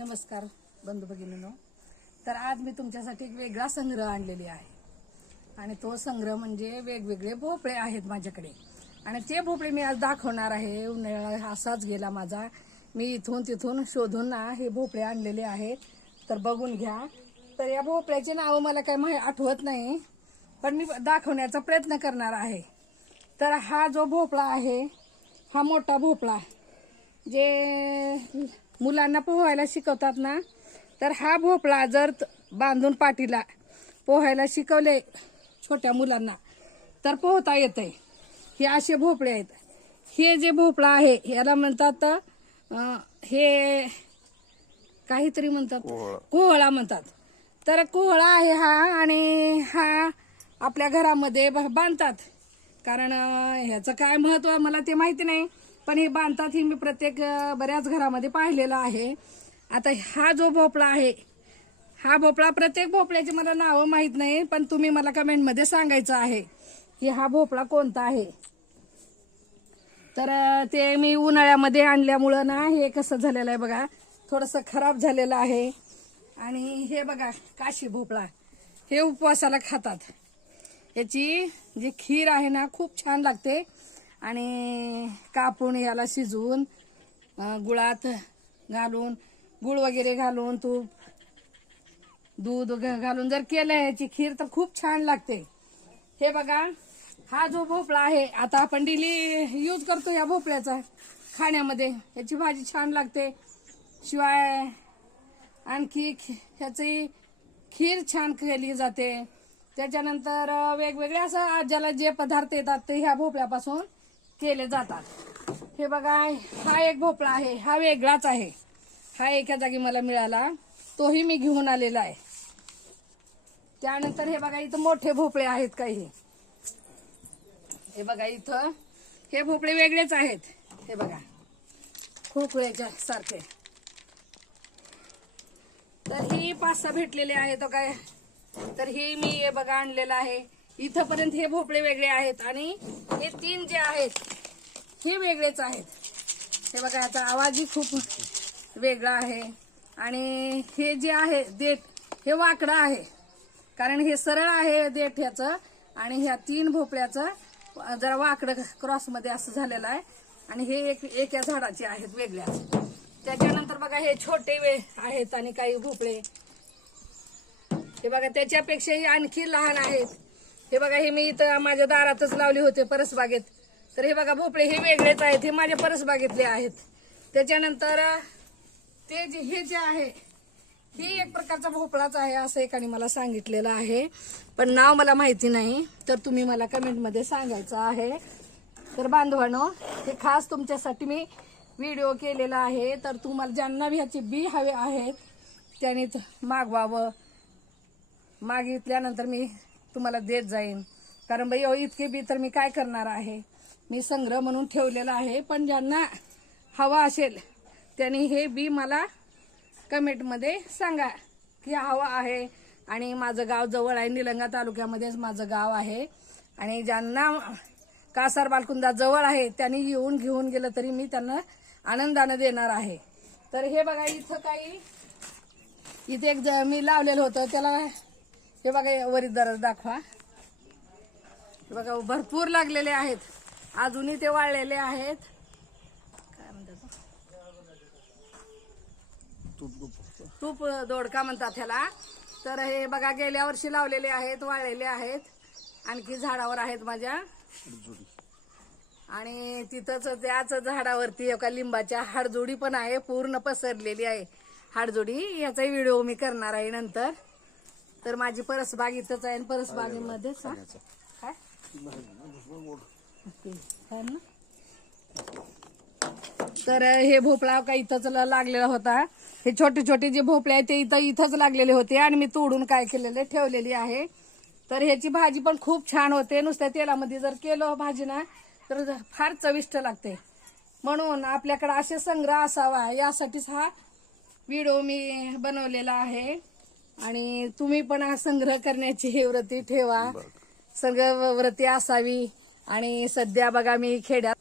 नमस्कार बंधू भगिनींनो. तर आज मी तुमच्यासाठी एक वेगळा संग्रह आणलेली आहे आणि तो संग्रह म्हणजे वेगवेगळे भोपळे आहेत माझ्याकडे आणि ते भोपळे मी आज दाखवणार आहे. उन्हाळा असाच गेला माझा. मी इथून तिथून शोधून ना हे भोपळे आणलेले आहेत. तर बघून घ्या. तर या भोपळ्याचे नाव मला काही आठवत नाही, पण मी दाखवण्याचा प्रयत्न करणार आहे. तर हा जो भोपळा आहे हा मोठा भोपळा, जे मुलांना पोहायला शिकवतात ना, तर हा भोपळा जर बांधून पाठीला पोहायला शिकवले छोट्या मुलांना तर पोहता येते. हे असे भोपळे आहेत. हे जे भोपळा आहे याला म्हणतात हे काहीतरी म्हणतात, कोहळा म्हणतात. तर कोहळा आहे हा आणि हा आपल्या घरामध्ये बांधतात. कारण ह्याचं काय महत्व मला ते माहिती नाही, पण हे बांधतात. ही मी बऱ्याच घरामध्ये पाहिलेलं आहे. आता हा जो भोपळा आहे हा भोपळा, प्रत्येक भोपळ्याची मला नावं माहीत नाही, पण तुम्ही मला कमेंटमध्ये सांगायचं आहे की हा भोपळा कोणता आहे. तर ते मी उन्हाळ्यामध्ये आणल्यामुळं ना हे कसं झालेलं आहे बघा, थोडंसं खराब झालेलं आहे. आणि हे बघा काशी भोपळा, हे उपवासाला खातात. याची जी खीर आहे ना खूप छान लागते आणि कापून याला शिजवून गुळात घालून, गुळ वगैरे घालून, तूप दूध घालून जर केलं याची खीर तर खूप छान लागते. हे बघा हा जो भोपळा आहे, आता आपण डेली यूज करतो या भोपळ्याचा खाण्यामध्ये. याची भाजी छान लागते, शिवाय आणखी ह्याची खीर छान केली जाते. त्याच्यानंतर वेगवेगळे असं ज्याला जे पदार्थ येतात ते ह्या भोपळ्यापासून केले जातात. हे बघा हा एक भोपळा आहे, हा वेगळाच आहे. हा एका जागी मला मिळाला, तोही मी घेऊन आलेला आहे. त्यानंतर हे बघा इथं मोठे भोपळे आहेत काही. हे बघा इथं हे भोपळे वेगळेच आहेत. हे बघा खोकळ्याच्या सारखे. तर ही 5-6 भेटलेले आहेत काय. तर हे मी हे बघा आणलेलं आहे. इथपर्यंत हे भोपळे वेगळे आहेत आणि हे 3 जे आहेत हे वेगळेच आहेत. हे बघा याचा आवाजही खूप वेगळा आहे. आणि हे जे आहे देठ हे वाकडं आहे, कारण हे सरळ आहे देठ ह्याचं, आणि ह्या 3 भोपळ्याचं जरा वाकडं क्रॉसमध्ये असं झालेलं आहे. आणि हे एका झाडाचे आहेत वेगळ्या. त्याच्यानंतर बघा हे छोटे आहेत आणि काही भोपळे हे बघा त्याच्यापेक्षाही आणखी लहान आहेत. हे बघा हे मी इथं माझ्या दारातच लावले होते परसबागेत. तर हे बघा भोपळे हे वेगळेच आहेत, हे माझ्या परसबागेतले आहेत. त्याच्यानंतर हे जे आहे हे एक प्रकारचा भोपळाच आहे असं एकाने मला सांगितलेलं आहे, पण नाव मला माहिती नाही. तर तुम्ही मला कमेंटमध्ये सांगायचं आहे. तर बांधवांनो, हे खास तुमच्यासाठी मी व्हिडिओ केलेला आहे. तर तुम्हाला ज्यांना ह्याचे बी हवे आहेत त्यांनी मागवावं. मागितल्यानंतर मी तुम्हाला देत जाईन, कारण बाई इतके बी तर मी काय करणार आहे. मी संग्रह म्हणून ठेवलेला आहे. पण ज्यांना हवा असेल त्यांनी हे बी मला कमेंटमध्ये सांगा की हवा आहे. आणि माझं गाव जवळ आहे, निलंगा तालुक्यामध्येच माझं गाव आहे. आणि ज्यांना कासार बालकुंदा जवळ आहे त्यांनी येऊन घेऊन गेलं तरी मी त्यांना आनंदाने देणार आहे. तर हे बघा इथं काही इथे एक मी लावलेलं होतं त्याला. हे बघा वरील दरच दाखवा. हे बघा भरपूर लागलेले आहेत, अजूनही ते वाळलेले आहेत. काय म्हणतात तूप दोडका म्हणतात ह्याला. तर हे बघा गेल्या वर्षी लावलेले आहेत, वाळलेले आहेत. आणखी झाडावर आहेत माझ्या. आणि तिथंच त्याच झाडावरती एका लिंबाच्या हाडजोडी पण आहे, पूर्ण पसरलेली आहे हाडजोडी. याचाही व्हिडिओ मी करणार आहे नंतर. तर माझी परसबाग इथंच आहे, परसबागेमध्ये काय ना. तर हे भोपळा का इथंच लागलेला होता. हे छोटे छोटे जे भोपळे आहेत ते इथंच लागलेले होते आणि मी तोडून काय केलेले ठेवलेली आहे. तर ह्याची भाजी पण खूप छान होते. नुसत्या तेलामध्ये जर केलं भाजी ना तर फार चविष्ट लागते. म्हणून आपल्याकडे असे संग्रह असावा यासाठीच हा व्हिडिओ मी बनवलेला आहे. आणि तुम्ही पण हा संग्रह करण्याची व्रती ठेवा, संग्रह व्रती असावी. आणि सध्या बघा मी खेड्यात